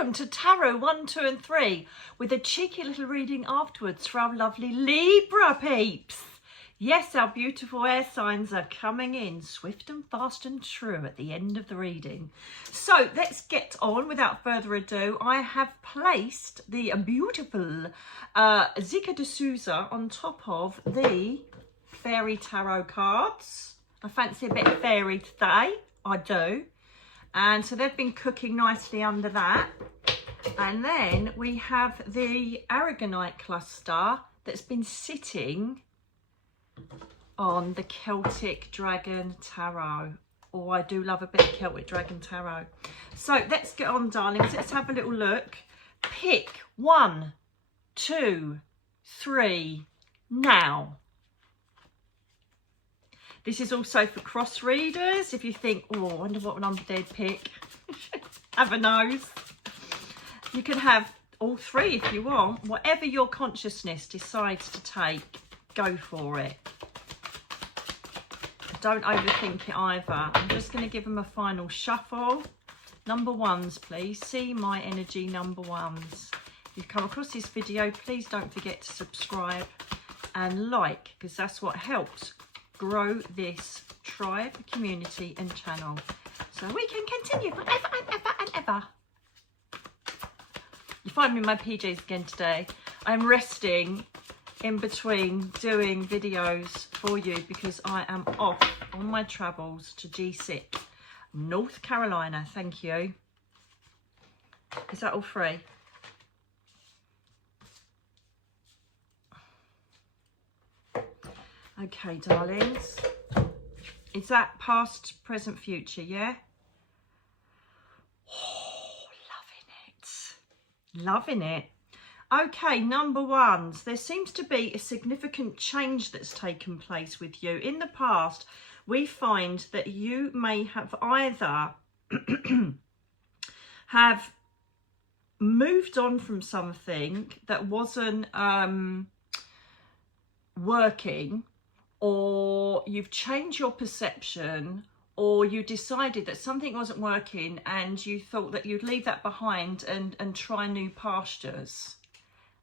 welcome to Tarot 1, 2 and 3 with a cheeky little reading afterwards for our lovely Libra peeps. Yes, our beautiful air signs are coming in swift and fast and true at the end of the reading. So let's get on without further ado. I have placed the beautiful Zika de Souza on top of the fairy tarot cards. I fancy a bit of fairy today, I do. And so they've been cooking nicely under that. And then we have the Aragonite cluster that's been sitting on the Celtic Dragon Tarot. Oh, I do love a bit of Celtic Dragon Tarot. So let's get on, darlings. Let's have a little look. Pick 1, 2, 3 now. This is also for cross readers. If you think, oh, I wonder what number they'd pick. Have a nose. You can have all three if you want. Whatever your consciousness decides to take, go for it. Don't overthink it either. I'm just going to give them a final shuffle. Number ones, please. See my energy, number ones. If you've come across this video, please don't forget to subscribe and like, because that's what helps grow this tribe, community and channel, so we can continue forever and ever and ever. You find me in my PJs again today. I'm resting in between doing videos for you because I am off on my travels to G6, North Carolina. Thank you. Is that all free? Okay, darlings. Is that past, present, future, yeah? Oh, loving it. Loving it. Okay, number ones. There seems to be a significant change that's taken place with you. In the past, we find that you may have either have moved on from something that wasn't working, or you've changed your perception, or you decided that something wasn't working and you thought that you'd leave that behind and try new pastures.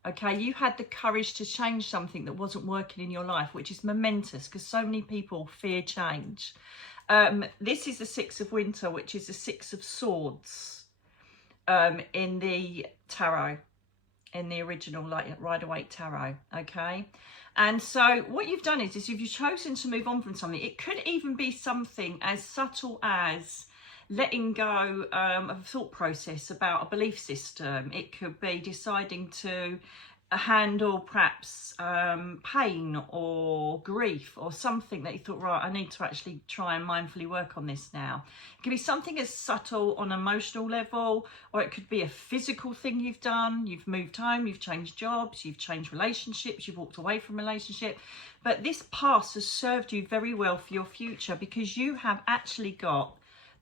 Okay, you had the courage to change something that wasn't working in your life, which is momentous because so many people fear change. This is the Six of Winter, which is the Six of Swords in the tarot, in the original like Rider-Waite tarot. Okay, and so what you've done is you've chosen to move on from something. It could even be something as subtle as letting go of a thought process about a belief system. It could be deciding to handle perhaps pain or grief or something that you thought, right, I need to actually try and mindfully work on this now. It could be something as subtle on an emotional level, or it could be a physical thing you've done. You've moved home, you've changed jobs, you've changed relationships, you've walked away from a relationship. But this past has served you very well for your future because you have actually got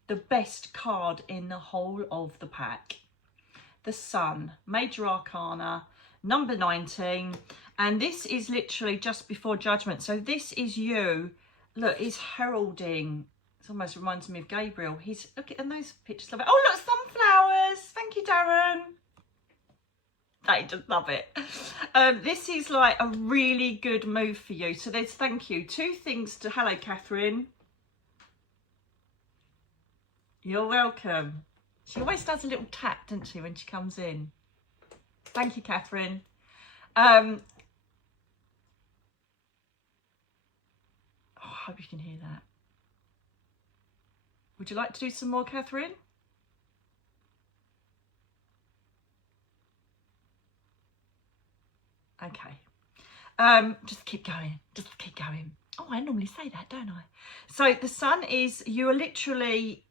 the best card in the whole of the pack. The Sun, Major Arcana, number 19, and this is literally just before Judgment. So this is you. Look, he's heralding. It almost reminds me of Gabriel. He's, look at those pictures of it. Oh, look, sunflowers. Thank you, Darren. I just love it. This is like a really good move for you. So there's, thank you. Two things to, hello, Catherine. You're welcome. She always does a little tap, doesn't she, when she comes in? Thank you, Catherine. Oh, I hope you can hear that. Would you like to do some more, Catherine? Okay. Just keep going. Just keep going. Oh, I normally say that, don't I? So the Sun is, you are literally,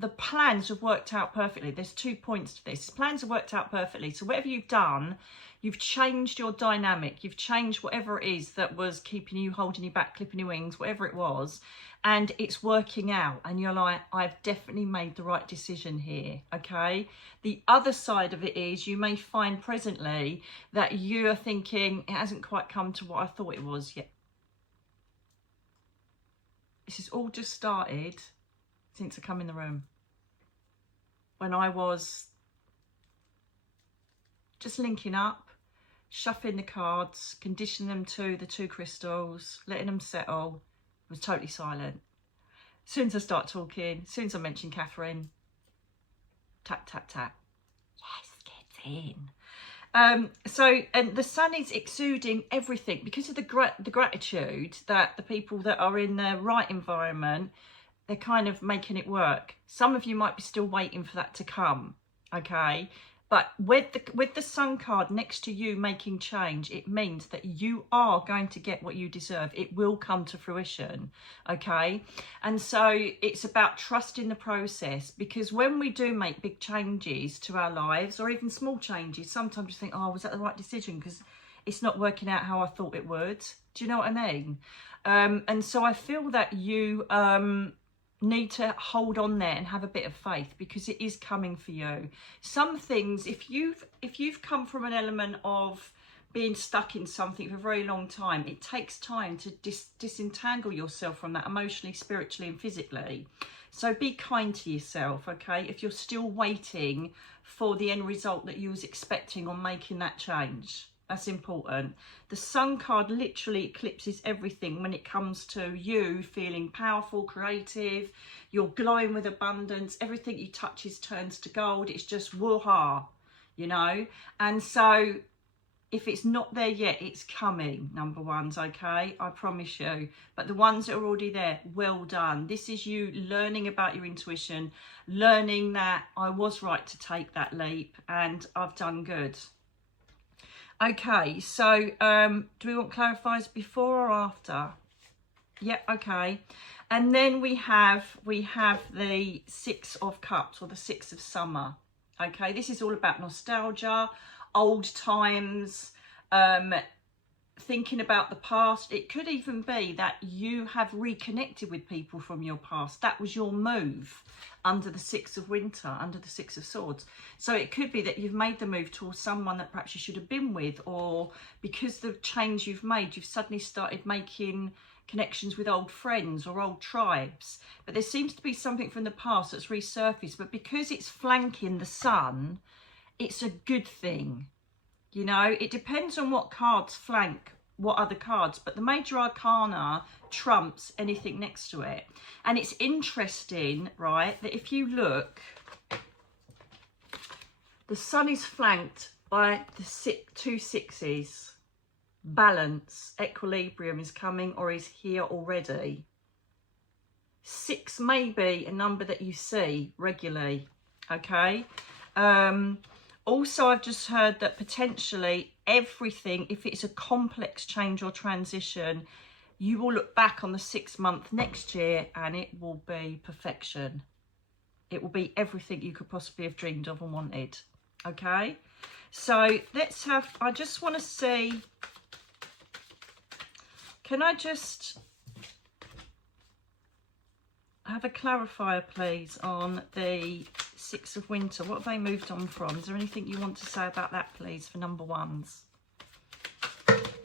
the plans have worked out perfectly. There's 2 points to this. Plans have worked out perfectly. So whatever you've done, you've changed your dynamic. You've changed whatever it is that was keeping you, holding you back, clipping your wings, whatever it was. And it's working out. And you're like, I've definitely made the right decision here. Okay. The other side of it is you may find presently that you are thinking it hasn't quite come to what I thought it was yet. This has all just started since I come in the room. When I was just linking up, shuffling the cards, conditioning them to the 2 crystals, letting them settle. It was totally silent. As soon as I start talking, as soon as I mention Catherine, tap, tap, tap. Yes, get in. And the sun is exuding everything because of the gratitude that the people that are in the right environment, they're kind of making it work. Some of you might be still waiting for that to come, okay? But with the sun card next to you making change, it means that you are going to get what you deserve. It will come to fruition, okay? And so it's about trusting the process, because when we do make big changes to our lives, or even small changes, sometimes you think, oh, was that the right decision? Because it's not working out how I thought it would. Do you know what I mean? And so I feel that you need to hold on there and have a bit of faith, because it is coming for you. Some things, if you've come from an element of being stuck in something for a very long time, it takes time to disentangle yourself from that emotionally, spiritually and physically. So be kind to yourself, okay? If you're still waiting for the end result that you was expecting on making that change, that's important. The sun card literally eclipses everything when it comes to you feeling powerful, creative, you're glowing with abundance, everything you touch turns to gold. It's just woo-ha, you know? And so if it's not there yet, it's coming, number ones, okay? I promise you. But the ones that are already there, well done. This is you learning about your intuition, learning that I was right to take that leap and I've done good. Okay, so do we want clarifiers before or after? Yeah, okay. And then we have the 6 of Cups, or the 6 of Summer. Okay, this is all about nostalgia, old times, thinking about the past. It could even be that you have reconnected with people from your past. That was your move under the 6 of Winter, under the 6 of Swords. So it could be that you've made the move towards someone that perhaps you should have been with, or because the change you've made, you've suddenly started making connections with old friends or old tribes. But there seems to be something from the past that's resurfaced, but because it's flanking the sun, it's a good thing. You know, it depends on what cards flank what other cards, but the major arcana trumps anything next to it. And it's interesting, right, that if you look, the sun is flanked by the 2 sixes. Balance, equilibrium is coming or is here already. 6 may be a number that you see regularly, okay? Also, I've just heard that potentially everything, if it's a complex change or transition, you will look back on the 6th month next year and it will be perfection. It will be everything you could possibly have dreamed of and wanted. Okay? So let's have, I just want to see, can I just have a clarifier, please, on the 6 of Winter? What have they moved on from? Is there anything you want to say about that, please, for number ones?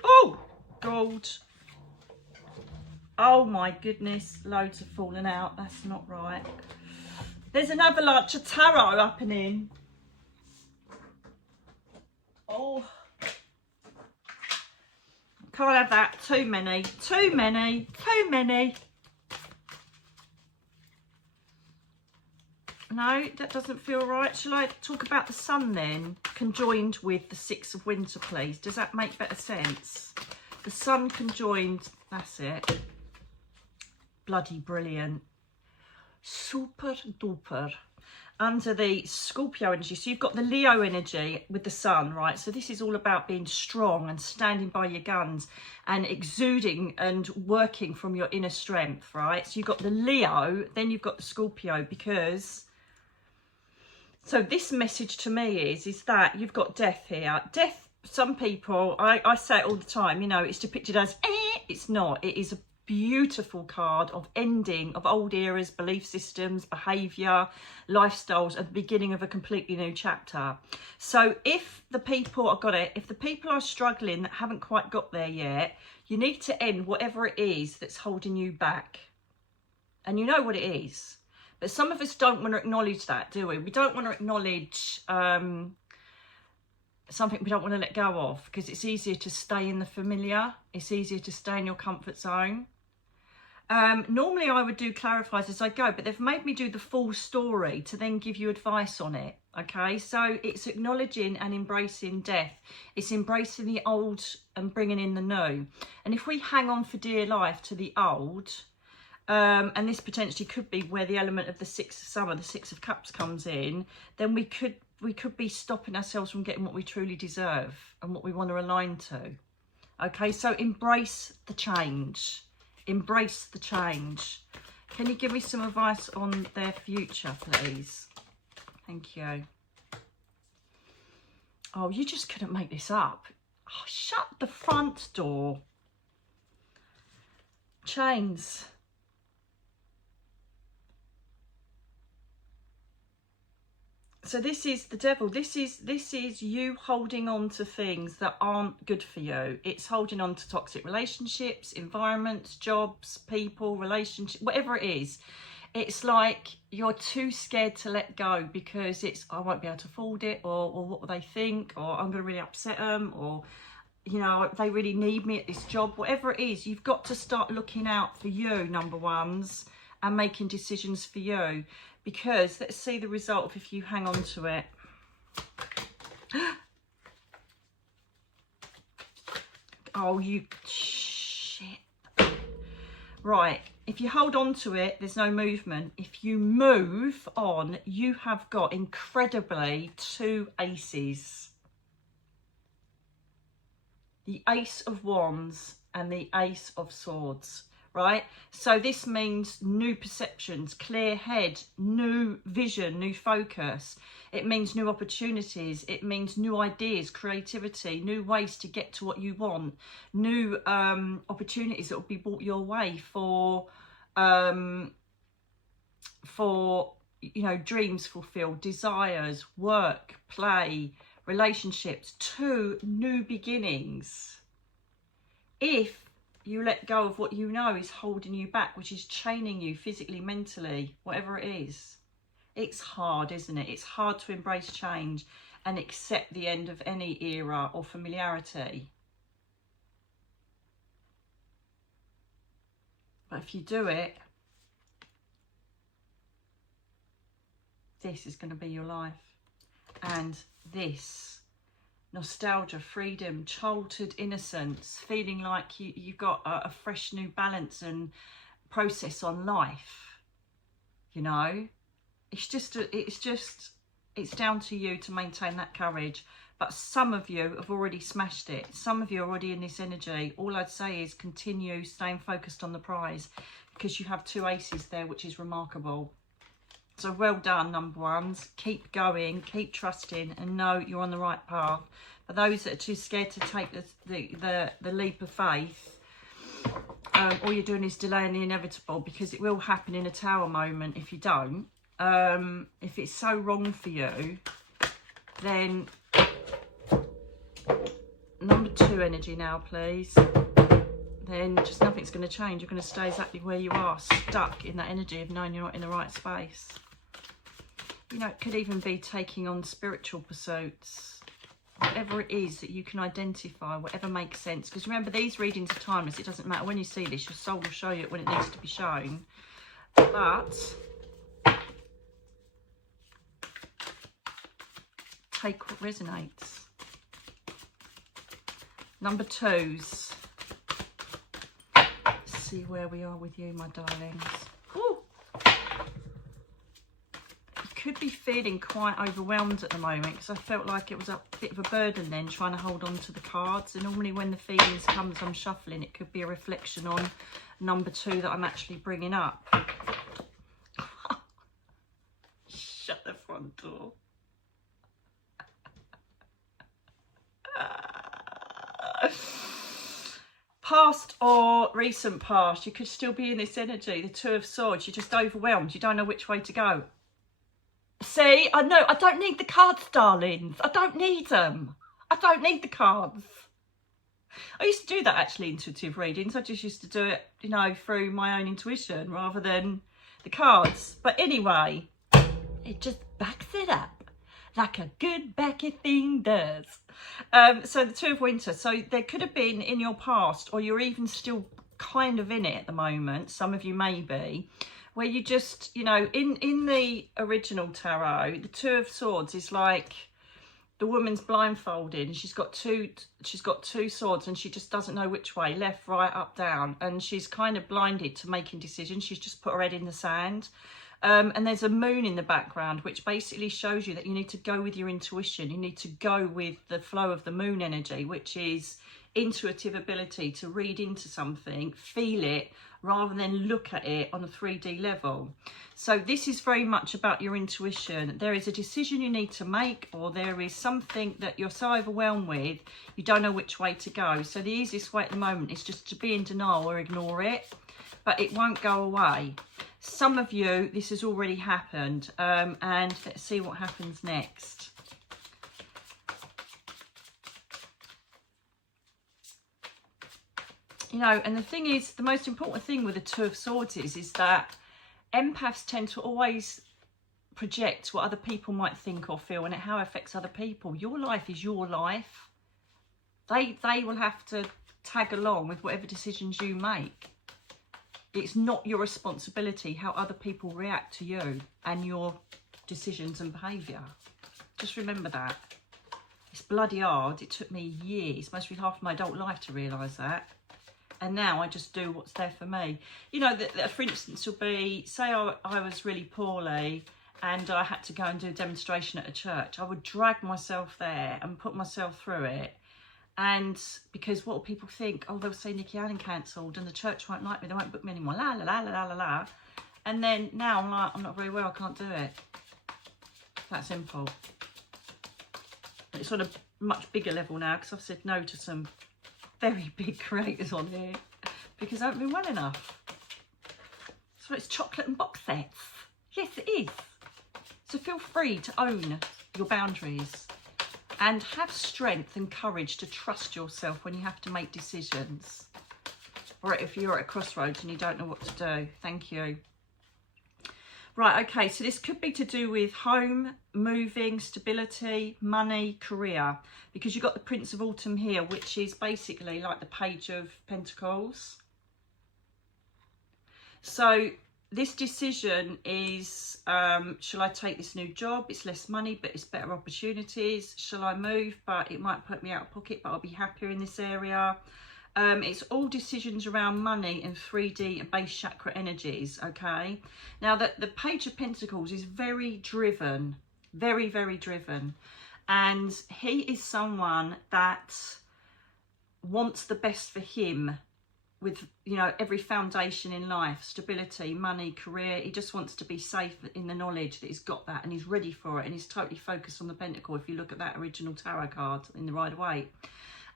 Oh, gold. Oh my goodness, loads have fallen out. That's not right. There's an avalanche of tarot happening. Oh, can't have that. Too many, too many, too many. No, that doesn't feel right. Shall I talk about the sun then, conjoined with the 6 of Winter, please? Does that make better sense? The sun conjoined, that's it. Bloody brilliant. Super duper. Under the Scorpio energy, so you've got the Leo energy with the sun, right? So this is all about being strong and standing by your guns and exuding and working from your inner strength, right? So you've got the Leo, then you've got the Scorpio, because... So this message to me is that you've got death here. Death, some people, I say it all the time, you know, it's depicted as, it's not. It is a beautiful card of ending of old eras, belief systems, behaviour, lifestyles, at the beginning of a completely new chapter. So if the people, I've got it, if the people are struggling that haven't quite got there yet, you need to end whatever it is that's holding you back. And you know what it is. But some of us don't want to acknowledge that, do we? We don't want to acknowledge something we don't want to let go of, because it's easier to stay in the familiar. It's easier to stay in your comfort zone. Normally I would do clarifies as I go, but they've made me do the full story to then give you advice on it. Okay, so it's acknowledging and embracing death. It's embracing the old and bringing in the new. And if we hang on for dear life to the old, and this potentially could be where the element of the Six of Summer, the Six of Cups comes in, then we could be stopping ourselves from getting what we truly deserve and what we want to align to. Okay, so embrace the change. Embrace the change. Can you give me some advice on their future, please? Thank you. Oh, you just couldn't make this up. Oh, shut the front door. Chains. So this is the devil. This is you holding on to things that aren't good for you. It's holding on to toxic relationships, environments, jobs, people, relationships, whatever it is. It's like you're too scared to let go because it's, I won't be able to afford it, or what will they think, or I'm going to really upset them, or, you know, they really need me at this job. Whatever it is, you've got to start looking out for you, number ones, and making decisions for you. Because let's see the result of if you hang on to it. Oh, you shit. Right, if you hold on to it, there's no movement. If you move on, you have got incredibly 2 aces. The Ace of Wands and the Ace of Swords. Right, so this means new perceptions, clear head, new vision, new focus. It means new opportunities. It means new ideas, creativity, new ways to get to what you want, new opportunities that will be brought your way for you know, dreams fulfilled, desires, work, play, relationships, 2 new beginnings. If you let go of what you know is holding you back, which is chaining you physically, mentally, whatever it is. It's hard, isn't it? It's hard to embrace change and accept the end of any era or familiarity. But if you do it, this is going to be your life. And this nostalgia, freedom, childhood innocence, feeling like you've got a fresh new balance and process on life, you know. It's down to you to maintain that courage. But some of you have already smashed it. Some of you are already in this energy. All I'd say is continue staying focused on the prize, because you have 2 aces there, which is remarkable. So well done, number ones. Keep going, keep trusting, and know you're on the right path. For those that are too scared to take the leap of faith, all you're doing is delaying the inevitable, because it will happen in a Tower moment if you don't. If it's so wrong for you, then number 2 energy now, please. Then just nothing's going to change. You're going to stay exactly where you are, stuck in that energy of knowing you're not in the right space. You know, it could even be taking on spiritual pursuits, whatever it is that you can identify, whatever makes sense. Because remember, these readings are timeless. It doesn't matter when you see this, your soul will show you it when it needs to be shown. But take what resonates. Number 2s. Let's see where we are with you, my darlings. Ooh. Could be feeling quite overwhelmed at the moment, because I felt like it was a bit of a burden then trying to hold on to the cards. And normally when the feelings come as I'm shuffling, it could be a reflection on number 2 that I'm actually bringing up. Shut the front door. Past or recent past, you could still be in this energy, the 2 of Swords. You're just overwhelmed, you don't know which way to go. See, I know, I don't need the cards, darlings. I don't need them. I don't need the cards. I used to do that, actually, intuitive readings. I just used to do it, you know, through my own intuition rather than the cards. But anyway, it just backs it up. like a good Becky thing does. So the Two of Winter. So there could have been in your past, or you're even still kind of in it at the moment, some of you may be, where you just, you know, in the original tarot, the Two of Swords is like the woman's blindfolded and she's got two swords and she just doesn't know which way, left, right, up, down, and she's kind of blinded to making decisions. She's just put her head in the sand. And there's a moon in the background, which basically shows you that you need to go with your intuition. You need to go with the flow of the moon energy, which is intuitive ability to read into something, feel it, rather than look at it on a 3D level. So this is very much about your intuition. There is a decision you need to make, or there is something that you're so overwhelmed with, you don't know which way to go. So the easiest way at the moment is just to be in denial or ignore it, but it won't go away. Some of you, this has already happened, and let's see what happens next. You know, and the thing is, the most important thing with the Two of Swords is that empaths tend to always project what other people might think or feel and how it affects other people. Your life is your life. They will have to tag along with whatever decisions you make. It's not your responsibility how other people react to you and your decisions and behaviour. Just remember that. It's bloody hard. It took me years, mostly half of my adult life, to realise that. And now I just do what's there for me. You know, that for instance, will be, say I was really poorly and I had to go and do a demonstration at a church. I would drag myself there and put myself through it. And because what will people think? Oh, they'll say Nicky Alan cancelled and the church won't like me. They won't book me anymore. La, la, la, la, la, la, la. And then now I'm like, I'm not very well. I can't do it. That simple. It's on a much bigger level now because I've said no to some very big creators on here because I haven't been well enough. So it's chocolate and box sets. Yes, it is. So feel free to own your boundaries and have strength and courage to trust yourself when you have to make decisions. Or if you're at a crossroads and you don't know what to do. Thank you. Right, okay, so this could be to do with home, moving, stability, money, career, because you've got the Prince of Autumn here, which is basically like the Page of Pentacles. So this decision is, shall I take this new job? It's less money, but it's better opportunities. Shall I move? But it might put me out of pocket, but I'll be happier in this area. It's all decisions around money and 3D and base chakra energies, okay? Now, the Page of Pentacles is very driven, very, very driven. And he is someone that wants the best for him with, you know, every foundation in life, stability, money, career. He just wants to be safe in the knowledge that he's got that and he's ready for it. And he's totally focused on the Pentacle if you look at that original tarot card in the Rider-Waite.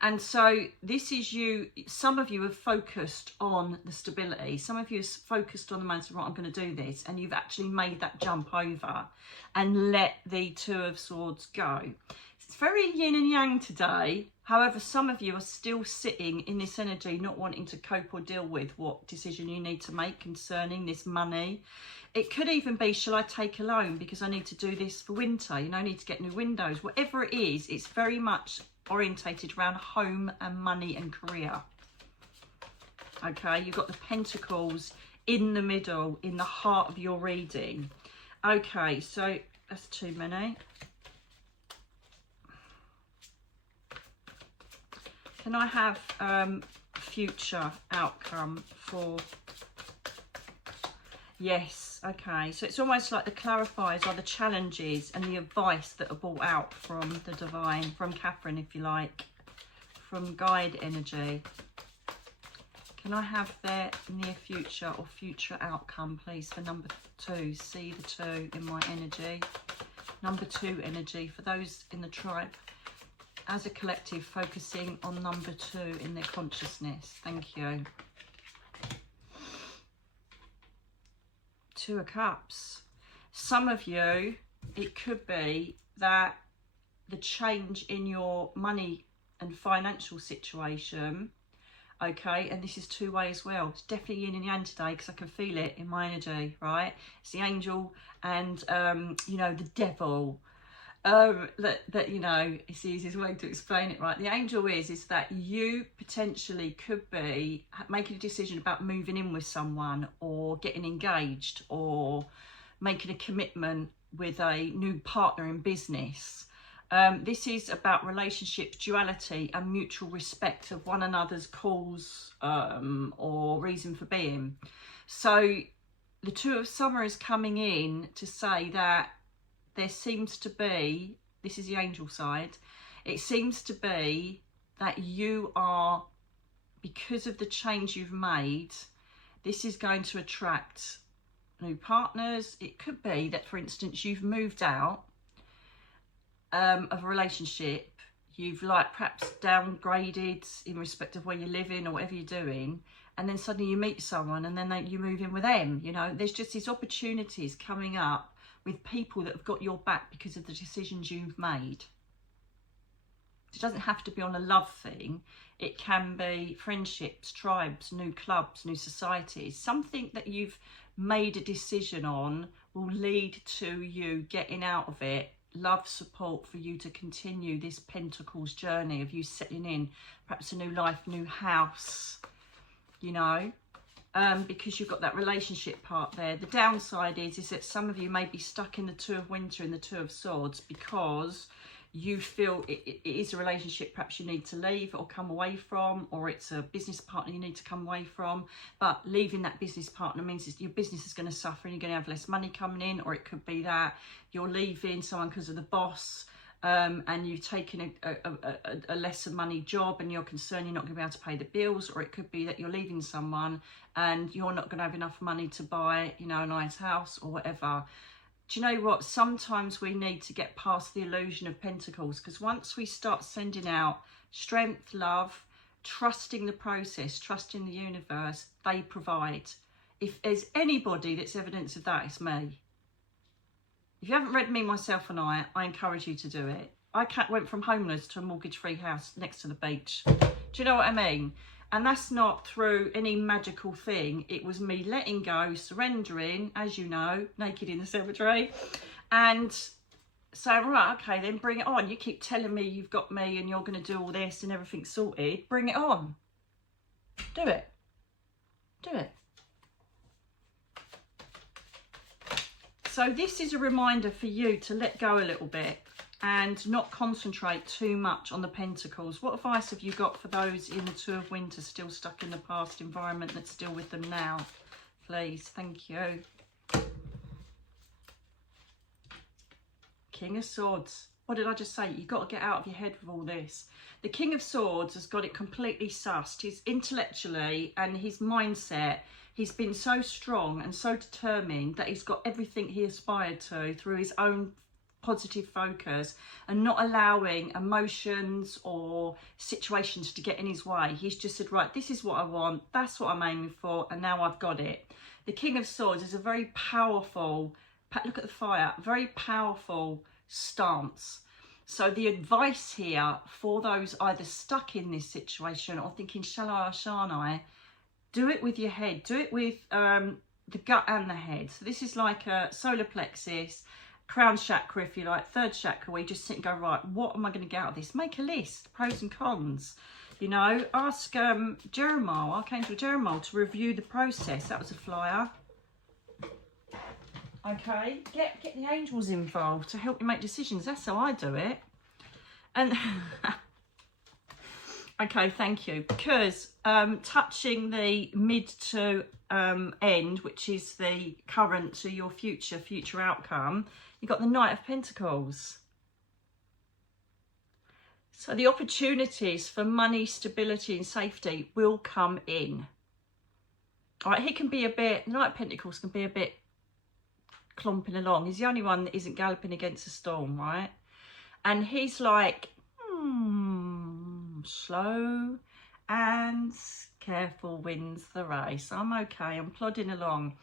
And so this is you, some of you have focused on the stability. Some of you have focused on the mindset, right, I'm going to do this. And you've actually made that jump over and let the Two of Swords go. It's very yin and yang today. However, some of you are still sitting in this energy, not wanting to cope or deal with what decision you need to make concerning this money. It could even be, shall I take a loan because I need to do this for winter? You know, I need to get new windows. Whatever it is, it's very much orientated around home and money and career. Okay, you've got the Pentacles in the middle, in the heart of your reading. Okay, so that's too many. Can I have future outcome for... Yes, okay. So it's almost like the clarifiers are the challenges and the advice that are brought out from the divine, from Catherine, if you like, from guide energy. Can I have their near future or future outcome, please, for number 2? See the 2 in my energy. Number 2 energy for those in the tribe as a collective focusing on number 2 in their consciousness. Thank you. 2 of Cups. Some of you, it could be that the change in your money and financial situation, okay, and this is two-way as well. It's definitely yin and yang today because I can feel it in my energy, right? It's the angel and, you know, the devil. that you know, it's the easiest way to explain it, right? The angel is that you potentially could be making a decision about moving in with someone, or getting engaged, or making a commitment with a new partner in business. This is about relationships, duality, and mutual respect of one another's cause or reason for being. So the Two of Summer is coming in to say that there seems to be, this is the angel side, it seems to be that you are, because of the change you've made, this is going to attract new partners. It could be that, for instance, you've moved out of a relationship, you've like perhaps downgraded in respect of where you're living or whatever you're doing, and then suddenly you meet someone and then you move in with them. You know, there's just these opportunities coming up with people that have got your back because of the decisions you've made. It doesn't have to be on a love thing. It can be friendships, tribes, new clubs, new societies. Something that you've made a decision on will lead to you getting out of it. Love, support for you to continue this Pentacles journey of you settling in, perhaps a new life, new house, you know. Because you've got that relationship part there. The downside is that some of you may be stuck in the Two of Winter and the Two of Swords because you feel it is a relationship perhaps you need to leave or come away from, or it's a business partner you need to come away from. But leaving that business partner means your business is going to suffer and you're going to have less money coming in, or it could be that you're leaving someone because of the boss. And you've taken a lesser money job and you're concerned you're not going to be able to pay the bills, or it could be that you're leaving someone and you're not going to have enough money to buy, you know, a nice house or whatever. Do you know what? Sometimes we need to get past the illusion of Pentacles, because once we start sending out strength, love, trusting the process, trusting the universe, they provide. If there's anybody that's evidence of that, it's me. If you haven't read Me, Myself and I encourage you to do it. I went from homeless to a mortgage-free house next to the beach. Do you know what I mean? And that's not through any magical thing. It was me letting go, surrendering, as you know, naked in the cemetery, and saying, right, okay, then bring it on. You keep telling me you've got me and you're going to do all this and everything's sorted. Bring it on. Do it. Do it. So this is a reminder for you to let go a little bit and not concentrate too much on the Pentacles. What advice have you got for those in the Two of Winter still stuck in the past environment that's still with them now? Please, thank you. King of Swords. What did I just say? You've got to get out of your head with all this. The King of Swords has got it completely sussed. He's intellectually and his mindset, he's been so strong and so determined that he's got everything he aspired to through his own positive focus and not allowing emotions or situations to get in his way. He's just said, right, this is what I want, that's what I'm aiming for, and now I've got it. The King of Swords is a very powerful, look at the fire, very powerful stance. So the advice here for those either stuck in this situation or thinking, shall I or shan't I, do it with your head. Do it with the gut and the head. So this is like a solar plexus, crown chakra, if you like, third chakra, where you just sit and go, right, what am I going to get out of this? Make a list, pros and cons. You know, ask Jeremiah, Archangel Jeremiah, to review the process. That was a flyer. Okay, get the angels involved to help you make decisions. That's how I do it. And okay, thank you. Because touching the mid to end, which is the current to your future outcome, you've got the Knight of Pentacles. So the opportunities for money, stability and safety will come in. All right, he can be a bit, the Knight of Pentacles can be a bit clomping along. He's the only one that isn't galloping against a storm, right? And he's like, slow and careful wins the race. I'm okay, I'm plodding along.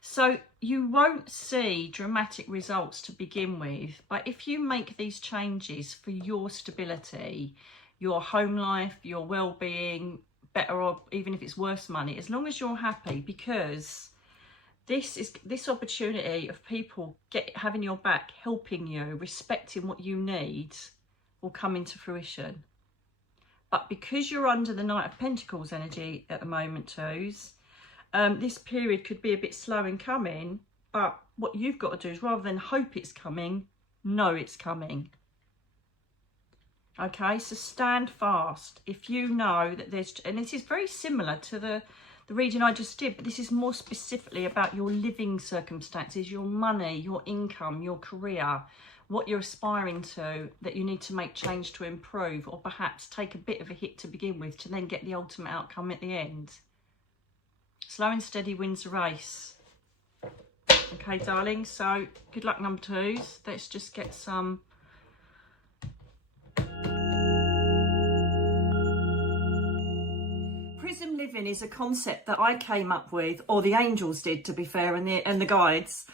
So you won't see dramatic results to begin with, but if you make these changes for your stability, your home life, your well-being, better, or even if it's worse money, as long as you're happy, because this opportunity of people having your back, helping you, respecting what you need, will come into fruition. But because you're under the Knight of Pentacles energy at the moment, twos, this period could be a bit slow in coming. But what you've got to do is, rather than hope it's coming, know it's coming. Okay, so stand fast. If you know that there's, and this is very similar to the reading I just did, but this is more specifically about your living circumstances, your money, your income, your career, what you're aspiring to, that you need to make change to improve, or perhaps take a bit of a hit to begin with to then get the ultimate outcome at the end. Slow and steady wins the race. Okay, darling, so good luck, number twos. Let's just get some... Prism living is a concept that I came up with, or the angels did, to be fair, and the guides.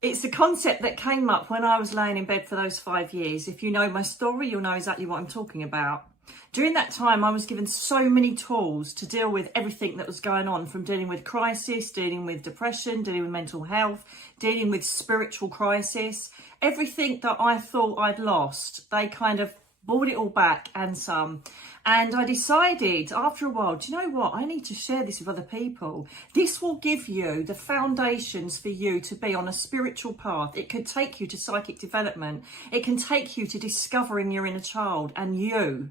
It's a concept that came up when I was laying in bed for those 5 years. If you know my story, you'll know exactly what I'm talking about. During that time, I was given so many tools to deal with everything that was going on, from dealing with crisis, dealing with depression, dealing with mental health, dealing with spiritual crisis. Everything that I thought I'd lost, they kind of brought it all back and some. And I decided after a while, do you know what? I need to share this with other people. This will give you the foundations for you to be on a spiritual path. It could take you to psychic development. It can take you to discovering your inner child and you.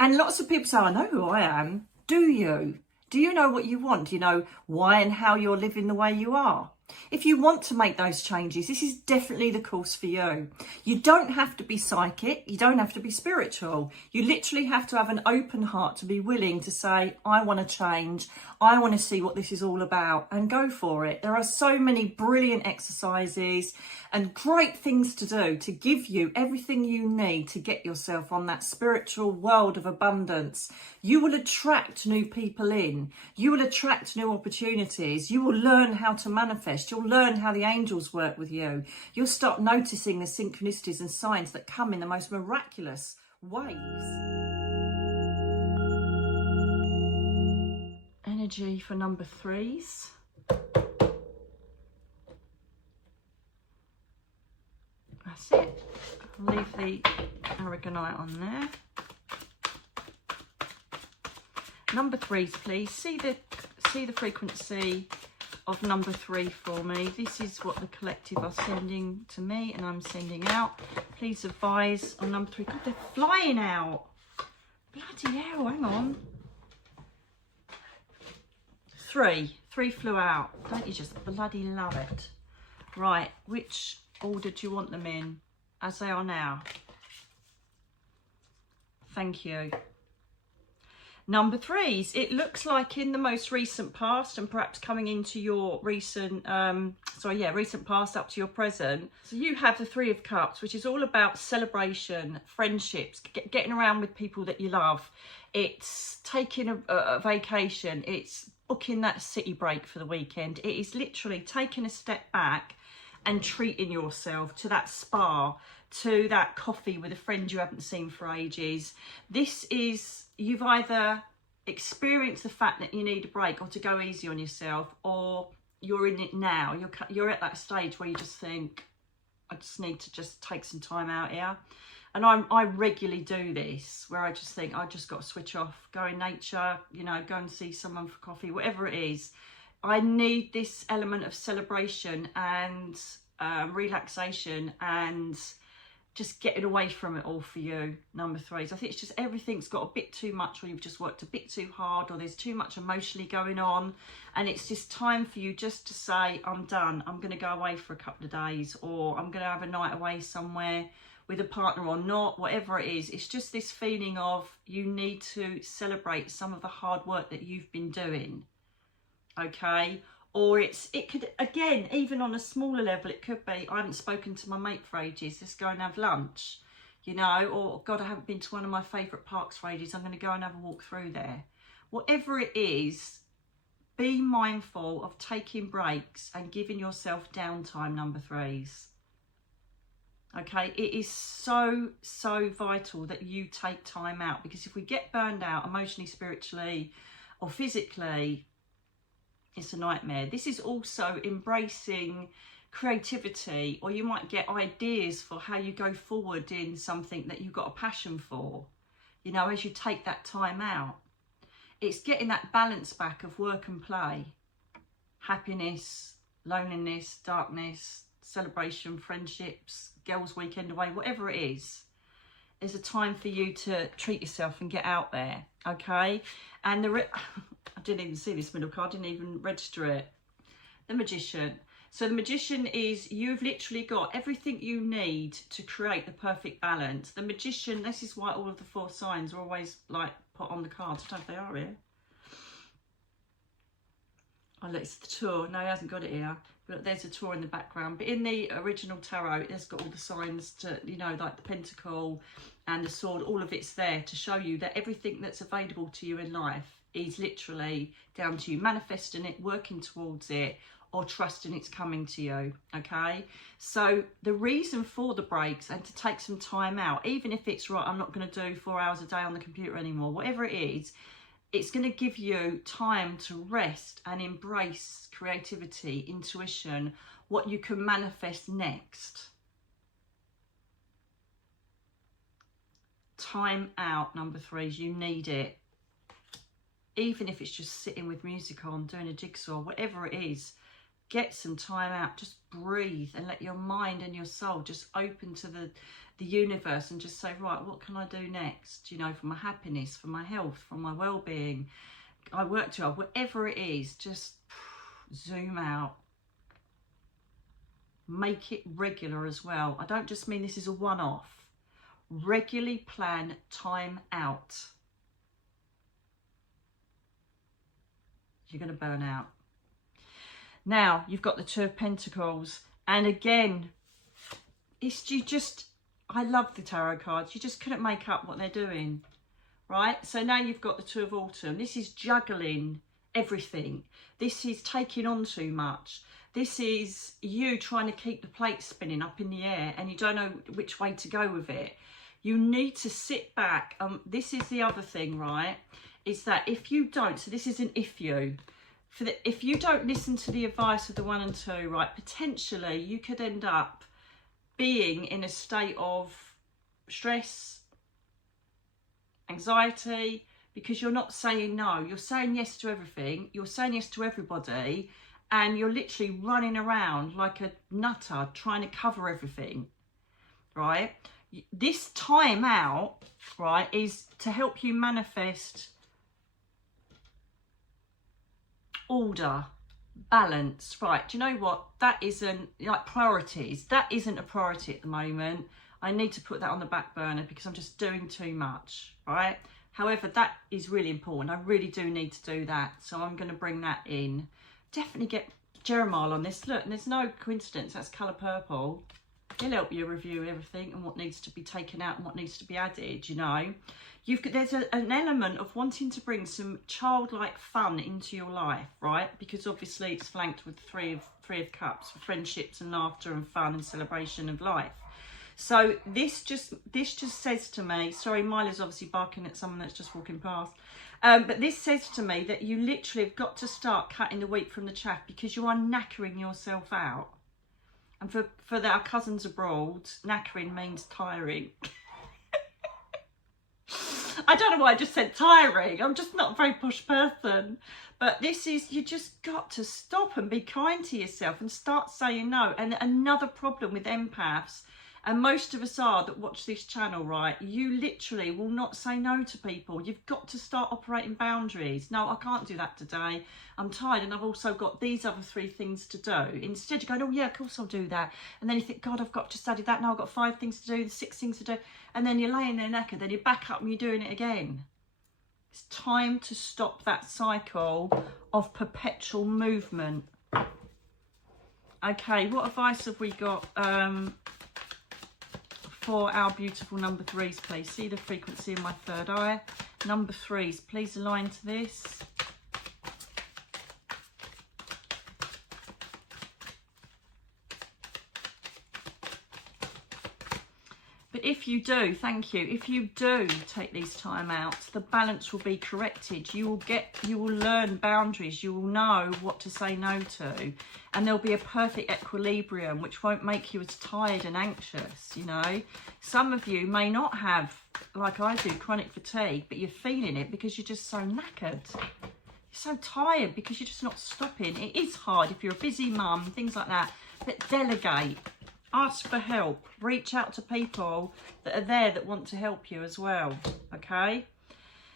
And lots of people say, I know who I am. Do you? Do you know what you want? Do you know why and how you're living the way you are? If you want to make those changes, this is definitely the course for you. You don't have to be psychic. You don't have to be spiritual. You literally have to have an open heart to be willing to say, I want to change. I want to see what this is all about, and go for it. There are so many brilliant exercises and great things to do to give you everything you need to get yourself on that spiritual world of abundance. You will attract new people in. You will attract new opportunities. You will learn how to manifest. You'll learn how the angels work with you. You'll start noticing the synchronicities and signs that come in the most miraculous ways. Energy for number threes. That's it. I'll leave the aragonite on there. Number threes, please. See the frequency of number 3 for me. This is what the collective are sending to me, and I'm sending out. Please advise on number 3. God, they're flying out. Bloody hell, hang on. 3 flew out. Don't you just bloody love it? Right, which order do you want them in? As they are now. Thank you. Number 3s, it looks like in the most recent past, and perhaps coming into your recent past up to your present. So you have the 3 of Cups, which is all about celebration, friendships, getting around with people that you love. It's taking a vacation. It's booking that city break for the weekend. It is literally taking a step back and treating yourself to that spa, to that coffee with a friend you haven't seen for ages. This is, you've either experienced the fact that you need a break or to go easy on yourself, or you're in it now. You're at that stage where you just think, I just need to just take some time out here. And I regularly do this, where I just think, I just got to switch off, go in nature, you know, go and see someone for coffee, whatever it is. I need this element of celebration and relaxation and just getting away from it all for you, number 3s. I think it's just everything's got a bit too much, or you've just worked a bit too hard, or there's too much emotionally going on, and it's just time for you just to say, I'm done. I'm going to go away for a couple of days, or I'm going to have a night away somewhere with a partner or not, whatever it is. It's just this feeling of you need to celebrate some of the hard work that you've been doing. Okay, or it could, again, even on a smaller level, it could be, I haven't spoken to my mate for ages, let's go and have lunch, you know, or God, I haven't been to one of my favourite parks for ages, I'm going to go and have a walk through there. Whatever it is, be mindful of taking breaks and giving yourself downtime, number 3s. Okay, it is so vital that you take time out, because if we get burned out emotionally, spiritually, or physically, it's a nightmare. This is also embracing creativity, or you might get ideas for how you go forward in something that you've got a passion for, you know, as you take that time out. It's getting that balance back of work and play, happiness, loneliness, darkness, celebration, friendships, girls' weekend away, whatever it is. There's a time for you to treat yourself and get out there, okay? And I didn't even see this middle card, didn't even register it. The Magician. So the Magician is, you've literally got everything you need to create the perfect balance. The Magician, this is why all of the 4 signs are always like put on the cards. I don't know if they are here. Oh look, it's the Tour. No, he hasn't got it here. But there's a Tour in the background. But in the original tarot, it's got all the signs to, you know, like the Pentacle and the Sword. All of it's there to show you that everything that's available to you in life is literally down to you manifesting it, working towards it, or trusting it's coming to you, okay? So the reason for the breaks and to take some time out, even if it's right, I'm not going to do 4 hours a day on the computer anymore, whatever it is, it's going to give you time to rest and embrace creativity, intuition, what you can manifest next. Time out, number 3s, you need it. Even if it's just sitting with music on, doing a jigsaw, whatever it is, get some time out, just breathe and let your mind and your soul just open to the universe and just say, right, what can I do next? You know, for my happiness, for my health, for my well-being, I work too hard, whatever it is, just zoom out. Make it regular as well. I don't just mean this is a one-off. Regularly plan time out. You're going to burn out. Now, you've got the 2 of Pentacles. And again, it's I love the tarot cards. You just couldn't make up what they're doing, right? So now you've got the 2 of Autumn. This is juggling everything. This is taking on too much. This is you trying to keep the plate spinning up in the air and you don't know which way to go with it. You need to sit back. This is the other thing, right? Is that if you don't, so this is an if you don't listen to the advice of the 1 and 2, right, potentially you could end up being in a state of stress, anxiety, because you're not saying no. You're saying yes to everything. You're saying yes to everybody. And you're literally running around like a nutter trying to cover everything, right? This time out, right, is to help you manifest order, balance, right? Do you know what? That isn't, like, priorities. That isn't a priority at the moment. I need to put that on the back burner because I'm just doing too much, right? However, that is really important. I really do need to do that. So I'm going to bring that in. Definitely get Jeremiah on this. Look, and there's no coincidence. That's colour purple. He'll help you review everything and what needs to be taken out and what needs to be added, you know. There's an element of wanting to bring some childlike fun into your life, right? Because obviously it's flanked with three of cups for friendships and laughter and fun and celebration of life. So this just says to me, sorry, Mila's obviously barking at someone that's just walking past. But this says to me that you literally have got to start cutting the wheat from the chaff because you are knackering yourself out. And for our cousins abroad, knackering means tiring. I don't know why I just said tiring. I'm just not a very posh person. But this is, you just got to stop and be kind to yourself and start saying no. And another problem with empaths, and most of us are that watch this channel, right? You literally will not say no to people. You've got to start operating boundaries. No, I can't do that today. I'm tired and I've also got these other 3 things to do. Instead you go, oh yeah, of course I'll do that. And then you think, God, I've got to study that. Now I've got 5 things to do, 6 things to do. And then you're laying there knackered, then you back up and you're doing it again. It's time to stop that cycle of perpetual movement. Okay, what advice have we got? For our beautiful number 3s, please. See the frequency in my third eye. Number 3s, please align to this. But if you do, thank you, if you do take these time out, the balance will be corrected. You will learn boundaries. You will know what to say no to, and there'll be a perfect equilibrium, which won't make you as tired and anxious, you know. Some of you may not have, like I do, chronic fatigue, but you're feeling it because you're just so knackered. You're so tired because you're just not stopping. It is hard if you're a busy mum, things like that, but delegate. Ask for help. Reach out to people that are there that want to help you as well, okay?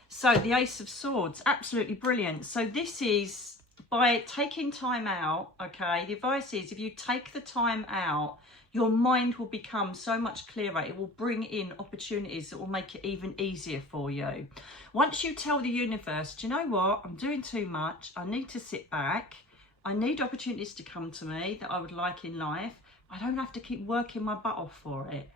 So the Ace of Swords, absolutely brilliant. So this is by taking time out, okay? The advice is if you take the time out, your mind will become so much clearer. It will bring in opportunities that will make it even easier for you. Once you tell the universe, do you know what? I'm doing too much. I need to sit back. I need opportunities to come to me that I would like in life. I don't have to keep working my butt off for it.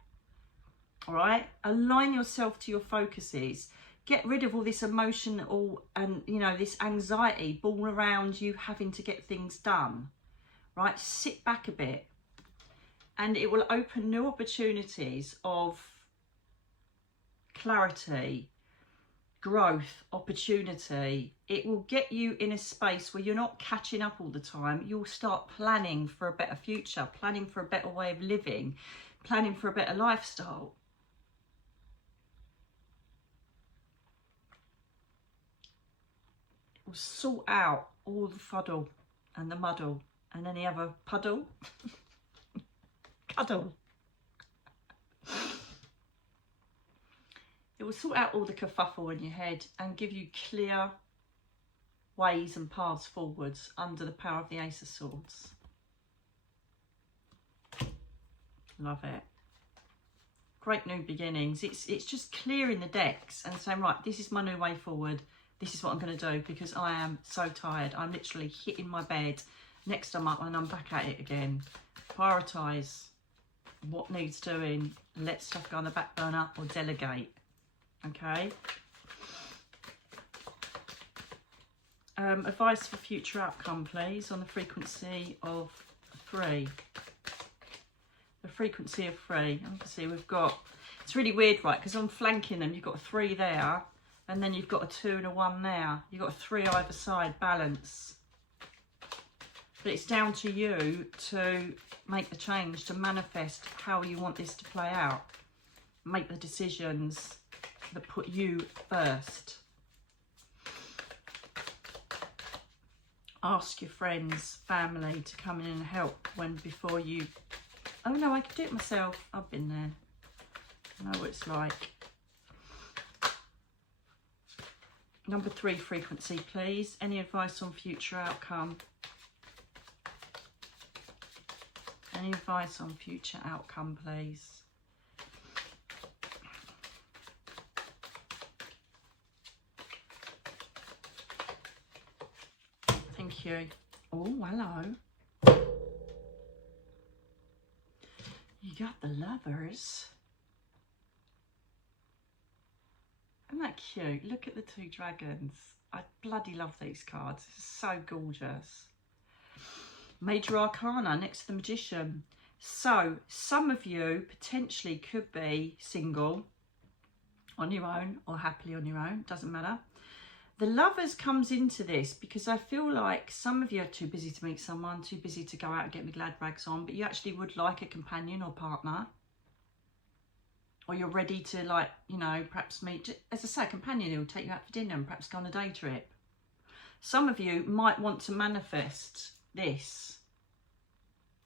All right? Align yourself to your focuses. Get rid of all this emotional and, you know, this anxiety all around you having to get things done. Right? Sit back a bit. And it will open new opportunities of clarity, growth, opportunity. It will get you in a space where you're not catching up all the time. You'll start planning for a better future, planning for a better way of living, planning for a better lifestyle. It will sort out all the fuddle and the muddle and any other puddle. Cuddle. It will sort out all the kerfuffle in your head and give you clear ways and paths forwards under the power of the Ace of Swords. Love it. Great new beginnings. It's just clearing the decks and saying, right, this is my new way forward. This is what I'm going to do because I am so tired. I'm literally hitting my bed. Next time up and I'm back at it again. Prioritise what needs doing. Let stuff go on the back burner or delegate. Okay. Advice for future outcome, please, on the frequency of 3. The frequency of 3. Obviously, we've got, it's really weird, right? Because I'm flanking them. You've got a 3 there, and then you've got a 2 and a 1 there. You've got a 3 either side, balance. But it's down to you to make the change, to manifest how you want this to play out. Make the decisions that put you first. Ask your friends, family to come in and help before you... Oh no, I can do it myself. I've been there. I know what it's like. Number 3 frequency, please. Any advice on future outcome? Any advice on future outcome, please? Thank you. Oh, hello. You got the Lovers. Isn't that cute? Look at the 2 dragons. I bloody love these cards. It's so gorgeous. Major Arcana next to the Magician. So some of you potentially could be single on your own or happily on your own, doesn't matter. The Lovers comes into this because I feel like some of you are too busy to meet someone, too busy to go out and get me glad rags on, but you actually would like a companion or partner. Or you're ready to, like, you know, perhaps meet, as I say, a companion who will take you out for dinner and perhaps go on a day trip. Some of you might want to manifest this,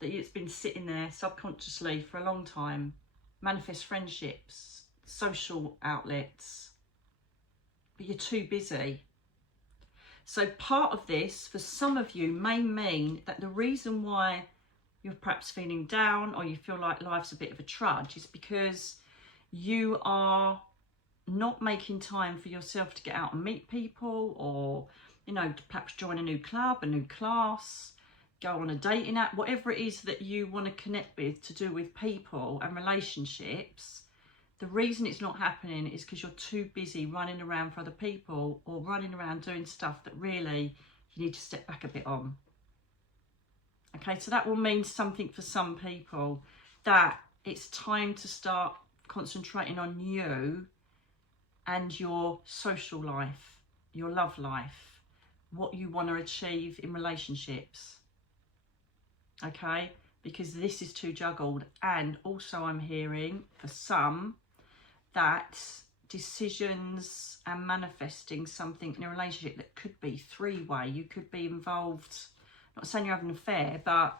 that it's been sitting there subconsciously for a long time. Manifest friendships, social outlets, but you're too busy. So part of this, for some of you, may mean that the reason why you're perhaps feeling down or you feel like life's a bit of a trudge is because you are not making time for yourself to get out and meet people, or, you know, perhaps join a new club, a new class, go on a dating app, whatever it is that you want to connect with to do with people and relationships. The reason it's not happening is because you're too busy running around for other people or running around doing stuff that really you need to step back a bit on. Okay, so that will mean something for some people, that it's time to start concentrating on you and your social life, your love life, what you want to achieve in relationships. Okay, because this is too juggled. And also I'm hearing for some that decisions and manifesting something in a relationship that could be three-way, you could be involved, not saying you're having an affair, but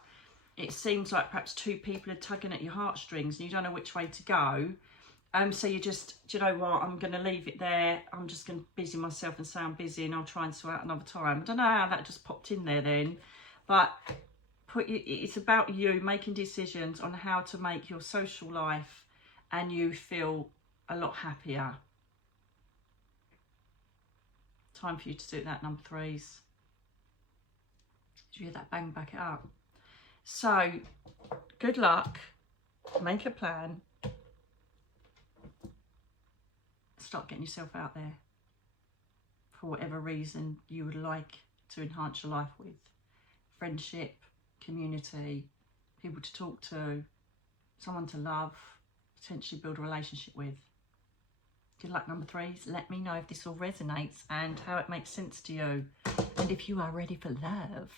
it seems like perhaps two people are tugging at your heartstrings and you don't know which way to go. So you just, do you know what, I'm going to leave it there. I'm just going to busy myself and say I'm busy and I'll try and sort out another time. I don't know how that just popped in there then, but it's about you making decisions on how to make your social life and you feel a lot happier. Time for you to do that, number threes. Did you hear that? Bang, back it up. So, good luck. Make a plan. Start getting yourself out there for whatever reason you would like to enhance your life with. Friendship, community, people to talk to, someone to love, potentially build a relationship with. Good luck, number threes. Let me know if this all resonates and how it makes sense to you. And if you are ready for love.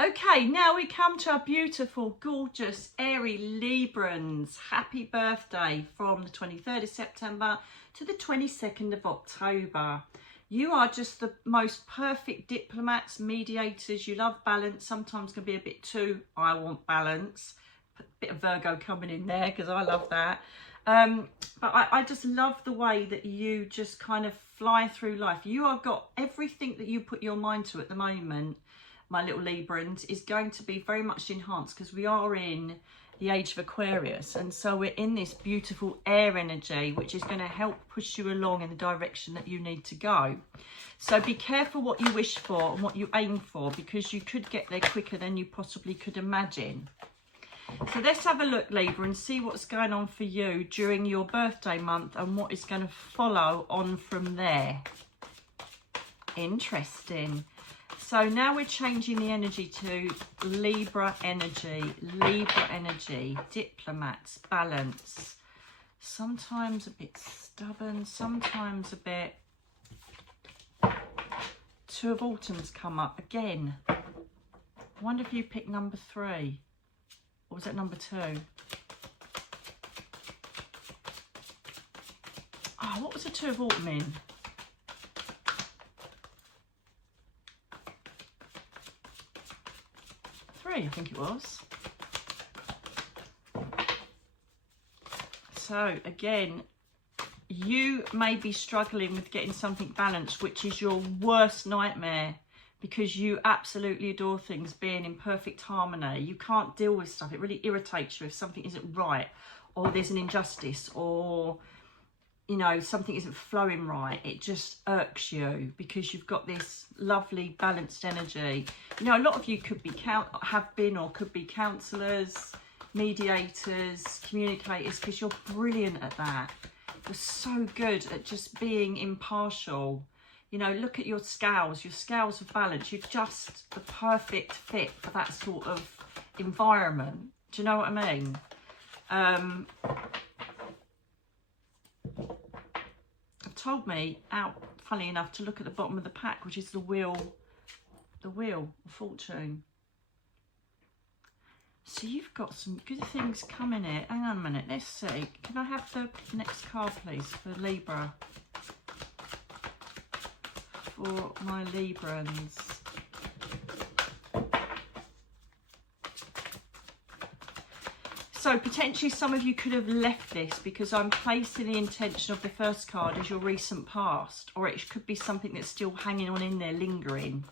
Okay, now we come to our beautiful, gorgeous, airy Librans. Happy birthday from the 23rd of September to the 22nd of October. You are just the most perfect diplomats, mediators. You love balance. Sometimes can be a bit too, I want balance. A bit of Virgo coming in there because I love that. But I just love the way that you just kind of fly through life. You have got everything that you put your mind to at the moment, my little Librans, is going to be very much enhanced because we are in the age of Aquarius. And so we're in this beautiful air energy, which is going to help push you along in the direction that you need to go. So be careful what you wish for and what you aim for, because you could get there quicker than you possibly could imagine. So let's have a look, Libra, and see what's going on for you during your birthday month and what is going to follow on from there. Interesting. So now we're changing the energy to Libra energy, diplomats, balance. Sometimes a bit stubborn, sometimes a bit... Two of Autumn's come up again. I wonder if you picked number 3. Or was that number 2? Oh, what was the 2 of Autumn in? 3, I think it was. So again, you may be struggling with getting something balanced, which is your worst nightmare, because you absolutely adore things being in perfect harmony. You can't deal with stuff. It really irritates you if something isn't right, or there's an injustice, or, you know, something isn't flowing right. It just irks you because you've got this lovely balanced energy. You know, a lot of you could be have been or could be counsellors, mediators, communicators, because you're brilliant at that. You're so good at just being impartial. You know, look at your scales of balance. You're just the perfect fit for that sort of environment. Do you know what I mean? It told me out, funny enough, to look at the bottom of the pack, which is the wheel of fortune. So you've got some good things coming here. Hang on a minute, let's see. Can I have the next card, please, for Libra? For my Librans. So potentially some of you could have left this because I'm placing the intention of the first card as your recent past, or it could be something that's still hanging on in there, lingering.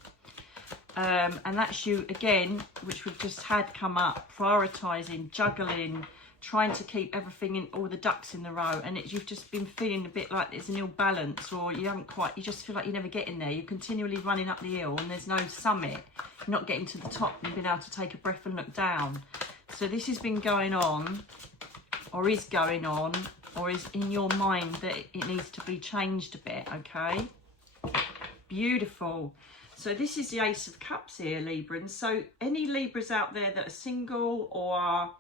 And that's you again, which we've just had come up, prioritising, juggling, trying to keep everything in, all the ducks in the row, and you've just been feeling a bit like there's an ill balance, or you just feel like you're never getting there. You're continually running up the hill and there's no summit. You're not getting to the top and being able to take a breath and look down. So this has been going on, or is going on, or is in your mind that it needs to be changed a bit, okay? Beautiful. So this is the Ace of Cups here, Librans. So any Libras out there that are single or are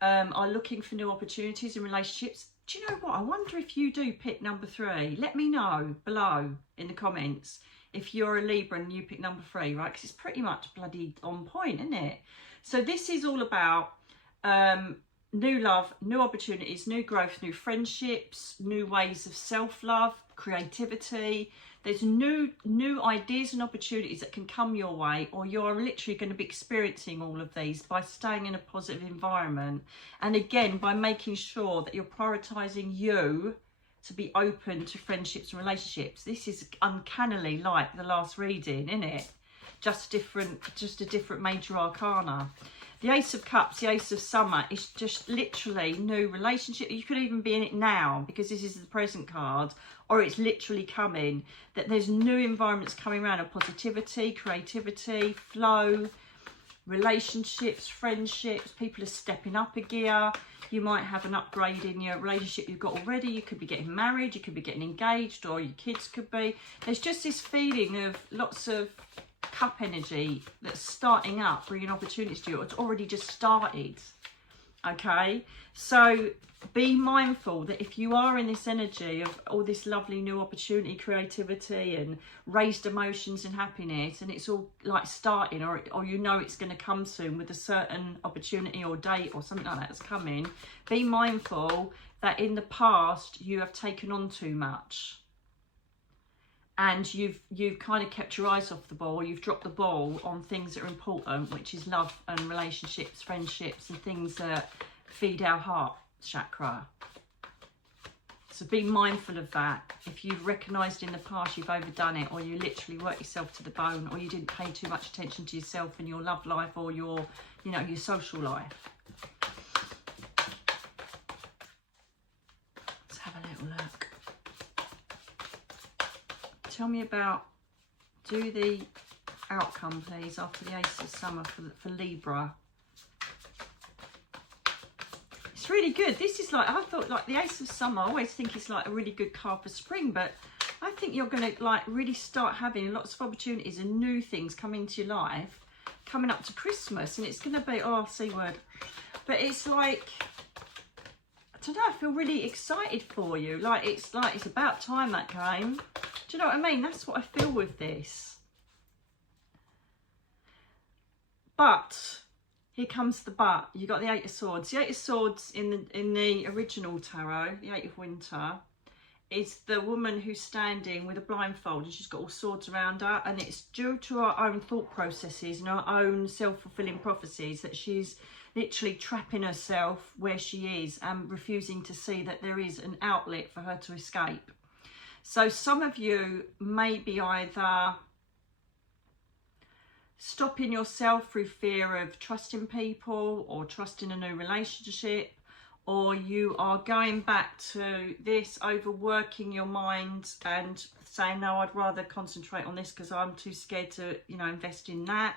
are looking for new opportunities in relationships. Do you know what? I wonder if you do pick number 3. Let me know below in the comments if you're a Libra and you pick number 3, right? Because it's pretty much bloody on point, isn't it? So this is all about new love, new opportunities, new growth, new friendships, new ways of self-love, creativity. There's new ideas and opportunities that can come your way, or you're literally going to be experiencing all of these by staying in a positive environment. And again, by making sure that you're prioritizing you to be open to friendships and relationships. This is uncannily like the last reading, isn't it? Just a different major arcana. The Ace of Cups, the Ace of Summer, is just literally new relationship. You could even be in it now because this is the present card, or it's literally coming. That there's new environments coming around of positivity, creativity, flow, relationships, friendships. People are stepping up a gear. You might have an upgrade in your relationship you've got already. You could be getting married, you could be getting engaged, or your kids could be. There's just this feeling of lots of cup energy that's starting up, bringing opportunities to you. It's already just started. Okay, so be mindful that if you are in this energy of all this lovely new opportunity, creativity and raised emotions and happiness, and it's all like starting, or you know it's going to come soon with a certain opportunity or date or something like that that's coming, be mindful that in the past you have taken on too much. And you've kind of kept your eyes off the ball. You've dropped the ball on things that are important, which is love and relationships, friendships, and things that feed our heart chakra. So be mindful of that. If you've recognised in the past you've overdone it, or you literally worked yourself to the bone, or you didn't pay too much attention to yourself in your love life or your, you know, your social life. Let's have a little look. Tell me about, do the outcome please after the Ace of Summer for Libra. It's really good. This is like, I thought like the Ace of Summer, I always think it's like a really good card for spring, but I think you're going to like really start having lots of opportunities and new things come into your life coming up to Christmas, and it's going to be, oh, C word, but it's like, I don't know, I feel really excited for you. Like it's about time that came. Do you know what I mean? That's what I feel with this. But here comes the but. You got the Eight of Swords. The Eight of Swords in the original tarot, the Eight of Winter, is the woman who's standing with a blindfold and she's got all swords around her, and it's due to her own thought processes and her own self-fulfilling prophecies that she's literally trapping herself where she is and refusing to see that there is an outlet for her to escape. So some of you may be either stopping yourself through fear of trusting people or trusting a new relationship, or you are going back to this, overworking your mind and saying, no, I'd rather concentrate on this because I'm too scared to, you know, invest in that.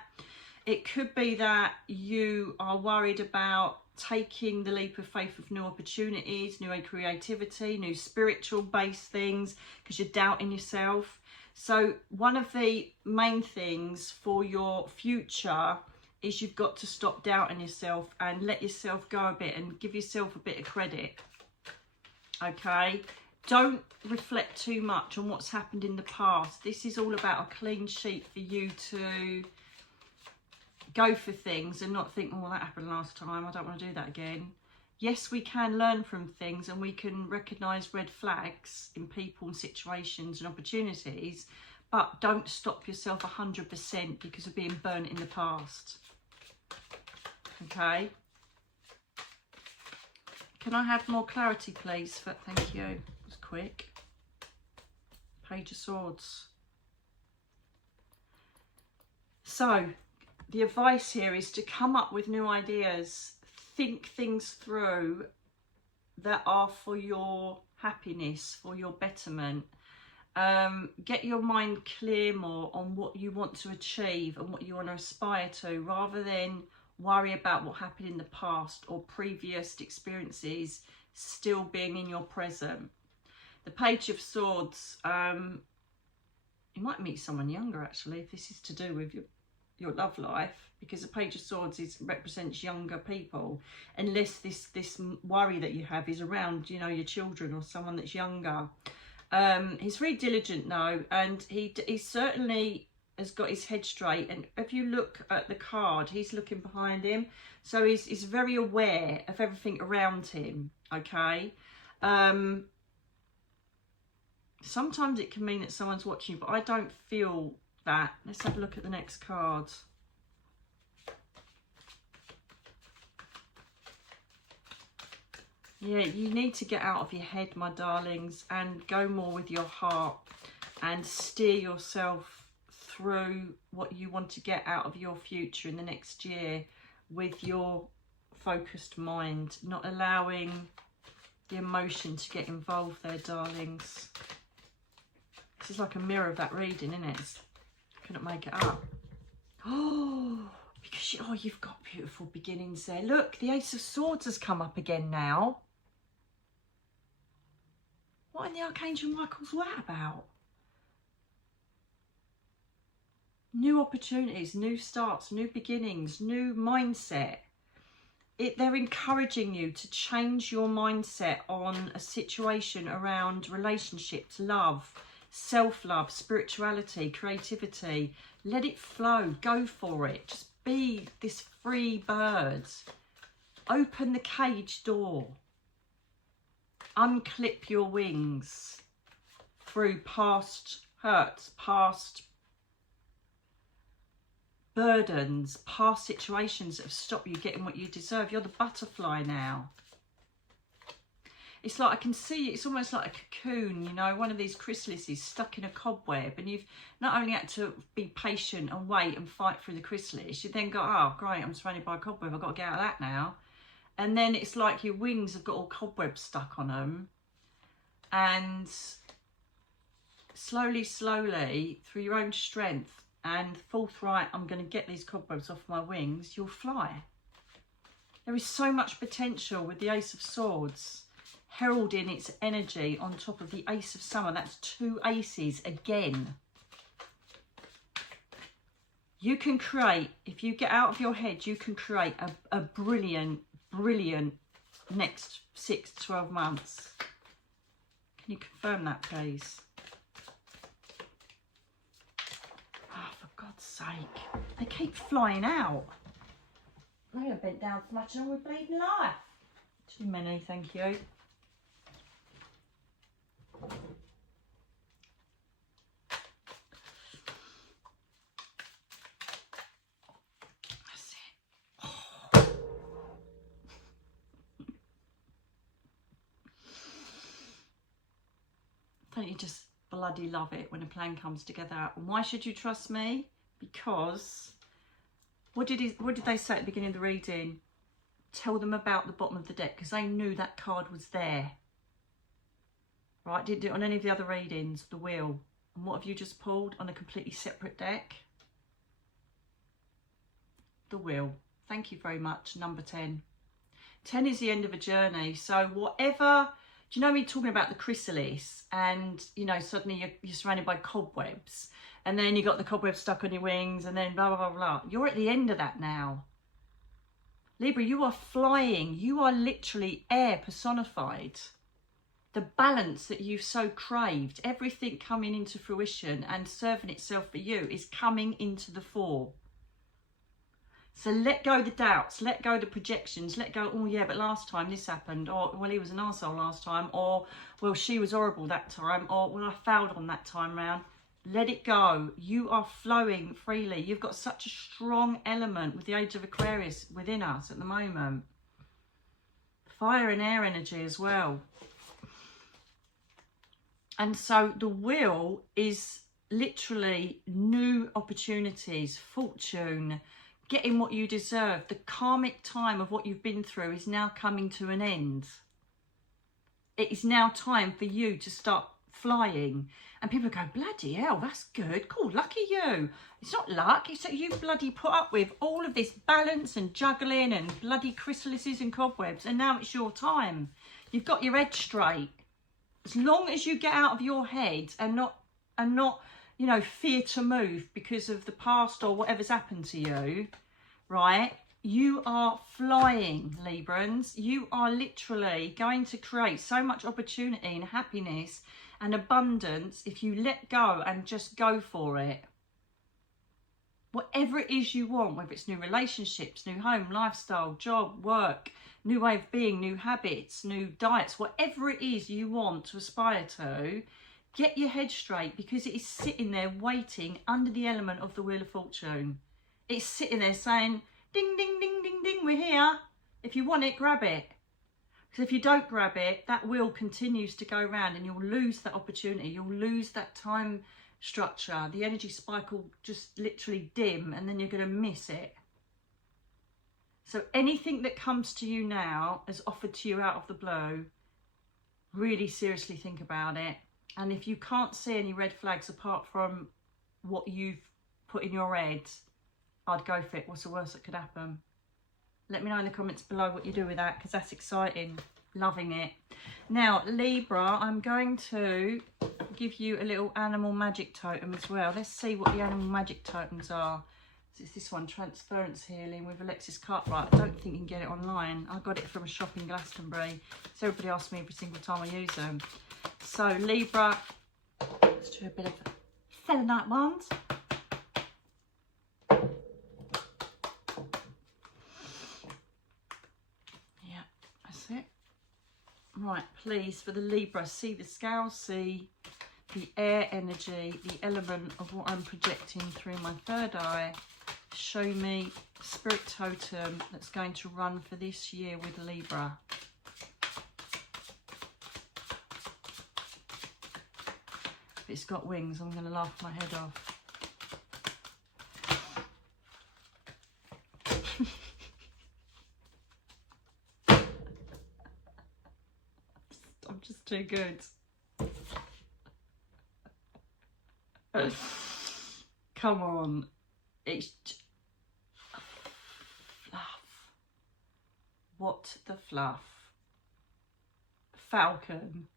It could be that you are worried about taking the leap of faith of new opportunities, new creativity, new spiritual based things, because you're doubting yourself. So one of the main things for your future is you've got to stop doubting yourself and let yourself go a bit and give yourself a bit of credit. Okay, don't reflect too much on what's happened in the past. This is all about a clean sheet for you to go for things and not think, oh, that happened last time, I don't want to do that again. Yes, we can learn from things and we can recognise red flags in people and situations and opportunities, but don't stop yourself 100% because of being burnt in the past. Okay? Can I have more clarity, please? Thank you. It was quick. Page of Swords. So, the advice here is to come up with new ideas, think things through that are for your happiness, for your betterment. Get your mind clear more on what you want to achieve and what you want to aspire to, rather than worry about what happened in the past or previous experiences still being in your present. The Page of Swords, you might meet someone younger actually, if this is to do with your your love life, because the Page of Swords represents younger people, unless this worry that you have is around, you know, your children or someone that's younger. He's very diligent now, and he certainly has got his head straight. And if you look at the card, he's looking behind him, so he's very aware of everything around him. Okay. Sometimes it can mean that someone's watching you, but I don't feel that. Let's have a look at the next card. Yeah, you need to get out of your head, my darlings, and go more with your heart and steer yourself through what you want to get out of your future in the next year with your focused mind, not allowing the emotion to get involved there, darlings. This is like a mirror of that reading, isn't it? I couldn't make it up. Oh, because you've got beautiful beginnings there. Look, the Ace of Swords has come up again now. What in the Archangel Michael's that about? New opportunities, new starts, new beginnings, new mindset. They're encouraging you to change your mindset on a situation around relationships, love, self-love, spirituality, creativity. Let it flow. Go for it. Just be this free bird. Open the cage door. Unclip your wings through past hurts, past burdens, past situations that have stopped you getting what you deserve. You're the butterfly now. It's like I can see it's almost like a cocoon, you know, one of these chrysalises stuck in a cobweb, and you've not only had to be patient and wait and fight through the chrysalis, you then go, oh great, I'm surrounded by a cobweb, I've got to get out of that now. And then it's like your wings have got all cobwebs stuck on them, and slowly through your own strength and forthright, I'm going to get these cobwebs off my wings, you'll fly. There is so much potential with the Ace of Swords heralding its energy on top of the Ace of Summer. That's two aces again. You can create, if you get out of your head, you can create a brilliant next 6 to 12 months. Can you confirm that, please? For God's sake, they keep flying out. I have bent down so much and all with bleeding life. Too many, thank you. That's it. Oh. Don't you just bloody love it when a plan comes together? And why should you trust me? Because what did they say at the beginning of the reading? Tell them about the bottom of the deck, because they knew that card was there. Right, didn't do it on any of the other readings, the wheel. And what have you just pulled on a completely separate deck? The wheel. Thank you very much, number 10. 10 is the end of a journey. So whatever, do you know me talking about the chrysalis, and you know, suddenly you're surrounded by cobwebs, and then you got the cobwebs stuck on your wings, and then blah, blah, blah, blah. You're at the end of that now. Libra, you are flying. You are literally air personified. The balance that you've so craved, everything coming into fruition and serving itself for you is coming into the fore. So let go the doubts, let go the projections, let go, oh yeah, but last time this happened, or well, he was an arsehole last time, or well, she was horrible that time, or well, I failed on that time round. Let it go. You are flowing freely. You've got such a strong element with the Age of Aquarius within us at the moment. Fire and air energy as well. And so the wheel is literally new opportunities, fortune, getting what you deserve. The karmic time of what you've been through is now coming to an end. It is now time for you to start flying. And people go, bloody hell, that's good. Cool, lucky you. It's not luck. It's that you've bloody put up with all of this balance and juggling and bloody chrysalises and cobwebs. And now it's your time. You've got your head straight. As long as you get out of your head and not you know, fear to move because of the past or whatever's happened to you, right? You are flying, Librans. You are literally going to create so much opportunity and happiness and abundance if you let go and just go for it. Whatever it is you want, whether it's new relationships, new home, lifestyle, job, work, new way of being, new habits, new diets, whatever it is you want to aspire to, get your head straight, because it is sitting there waiting under the element of the Wheel of Fortune. It's sitting there saying, ding, ding, ding, ding, ding, we're here. If you want it, grab it. Because if you don't grab it, that wheel continues to go round and you'll lose that opportunity. You'll lose that time structure. The energy spike will just literally dim and then you're going to miss it. So anything that comes to you now is offered to you out of the blue. Really seriously think about it. And if you can't see any red flags apart from what you've put in your head, I'd go for it. What's the worst that could happen? Let me know in the comments below what you do with that, because that's exciting. Loving it. Now, Libra, I'm going to give you a little animal magic totem as well. Let's see what the animal magic totems are. So it's this one, Transference Healing with Alexis Cartwright. I don't think you can get it online. I got it from a shop in Glastonbury. So everybody asks me every single time I use them. So Libra, let's do a bit of selenite ones. Yeah, that's it. Right, please, for the Libra, see the scale, see the air energy, the element of what I'm projecting through my third eye. Show me spirit totem that's going to run for this year with Libra. If it's got wings, I'm going to laugh my head off. I'm just too good. Come on. It's fluff. What the fluff? Falcon.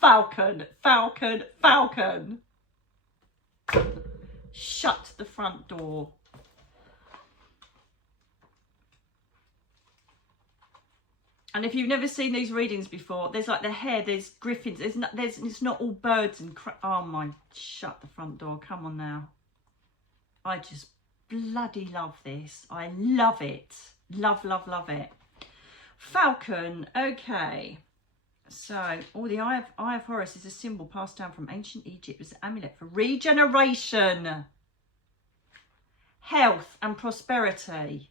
Falcon, falcon, falcon. Shut the front door. And if you've never seen these readings before, there's like the hair, there's griffins, it's not all birds and oh my, shut the front door, come on now. I just bloody love this. I love it. Love, love, love it. Falcon, okay. So, the Eye of Horus is a symbol passed down from ancient Egypt. It was an amulet for regeneration, health and prosperity.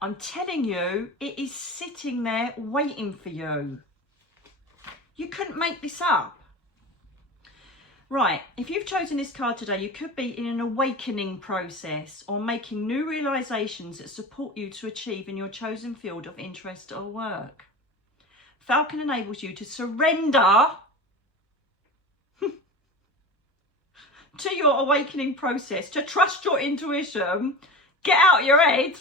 I'm telling you, it is sitting there waiting for you. You couldn't make this up. Right, if you've chosen this card today, you could be in an awakening process or making new realizations that support you to achieve in your chosen field of interest or work. Falcon enables you to surrender to your awakening process, to trust your intuition, get out your head,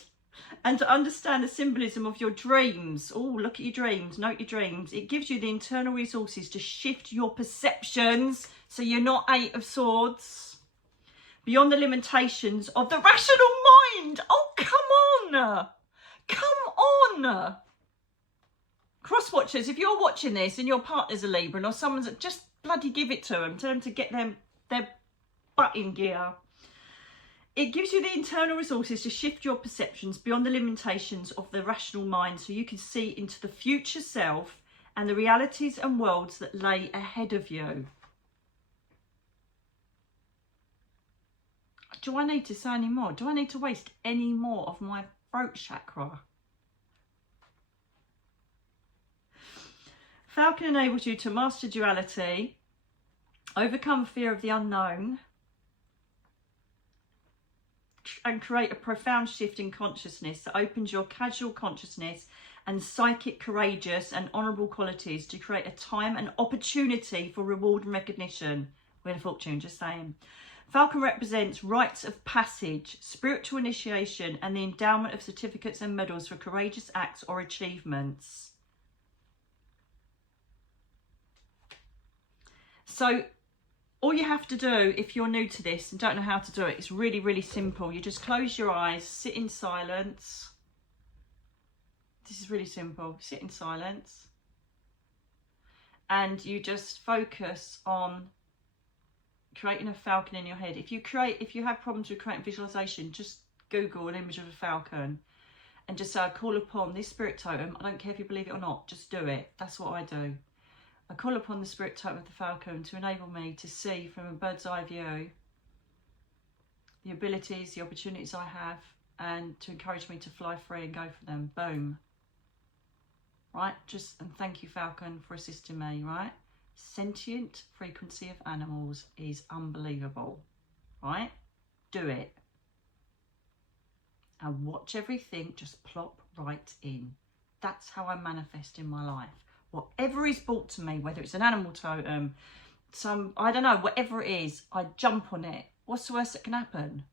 and to understand the symbolism of your dreams. Oh, look at your dreams, note your dreams. It gives you the internal resources to shift your perceptions so you're not Eight of Swords, beyond the limitations of the rational mind. Oh, come on. Come on. Cross watchers, if you're watching this and your partner's a Libra or someone's, just bloody give it to them. Tell them to get their butt in gear. It gives you the internal resources to shift your perceptions beyond the limitations of the rational mind so you can see into the future self and the realities and worlds that lay ahead of you. Do I need to say any more? Do I need to waste any more of my throat chakra? Falcon enables you to master duality, overcome fear of the unknown, and create a profound shift in consciousness that opens your casual consciousness and psychic, courageous and honourable qualities to create a time and opportunity for reward and recognition. Wheel of Fortune, just saying. Falcon represents rites of passage, spiritual initiation and the endowment of certificates and medals for courageous acts or achievements. So all you have to do if you're new to this and don't know how to do it, it's really, really simple. You just close your eyes, sit in silence. This is really simple. Sit in silence. And you just focus on creating a falcon in your head. If you have problems with creating visualization, just Google an image of a falcon and just say, I call upon this spirit totem. I don't care if you believe it or not, just do it. That's what I do. I call upon the spirit totem of the falcon to enable me to see from a bird's eye view the abilities, the opportunities I have, and to encourage me to fly free and go for them. Boom. Right? And thank you, falcon, for assisting me, right? Sentient frequency of animals is unbelievable, right? Do it. And watch everything just plop right in. That's how I manifest in my life. Whatever is brought to me, whether it's an animal totem, I don't know, whatever it is, I jump on it. What's the worst that can happen?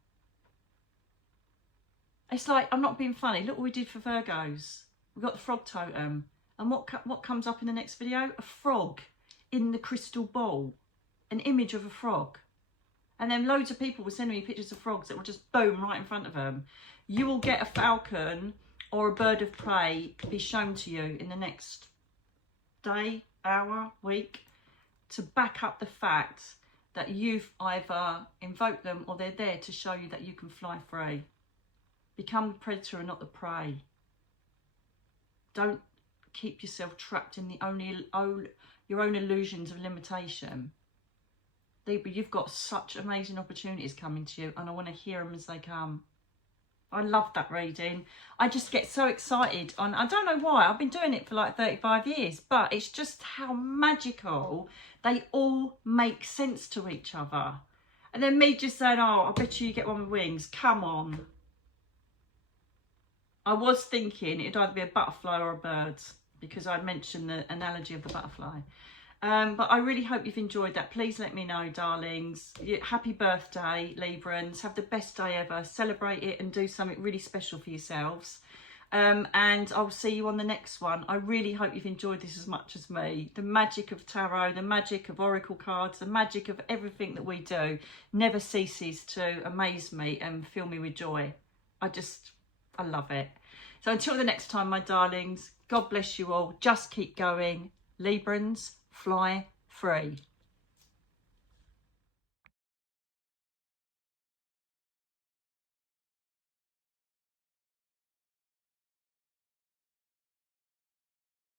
It's like, I'm not being funny. Look what we did for Virgos. We've got the frog totem. And what comes up in the next video? A frog in the crystal ball. An image of a frog. And then loads of people will send me pictures of frogs that will just boom right in front of them. You will get a falcon or a bird of prey be shown to you in the next day, hour, week, to back up the fact that you've either invoked them or they're there to show you that you can fly free. Become the predator and not the prey. Don't keep yourself trapped in your own illusions of limitation. Libra, you've got such amazing opportunities coming to you, and I want to hear them as they come. I love that reading. I just get so excited. I don't know why. I've been doing it for like 35 years, but it's just how magical they all make sense to each other. And then me just saying, oh, I bet you get one with wings. Come on. I was thinking it'd either be a butterfly or a bird, because I mentioned the analogy of the butterfly. But I really hope you've enjoyed that. Please let me know, darlings. Happy birthday, Librans. Have the best day ever. Celebrate it and do something really special for yourselves. And I'll see you on the next one. I really hope you've enjoyed this as much as me. The magic of tarot, the magic of oracle cards, the magic of everything that we do never ceases to amaze me and fill me with joy. I love it. So until the next time, my darlings, God bless you all. Just keep going. Librans, fly free.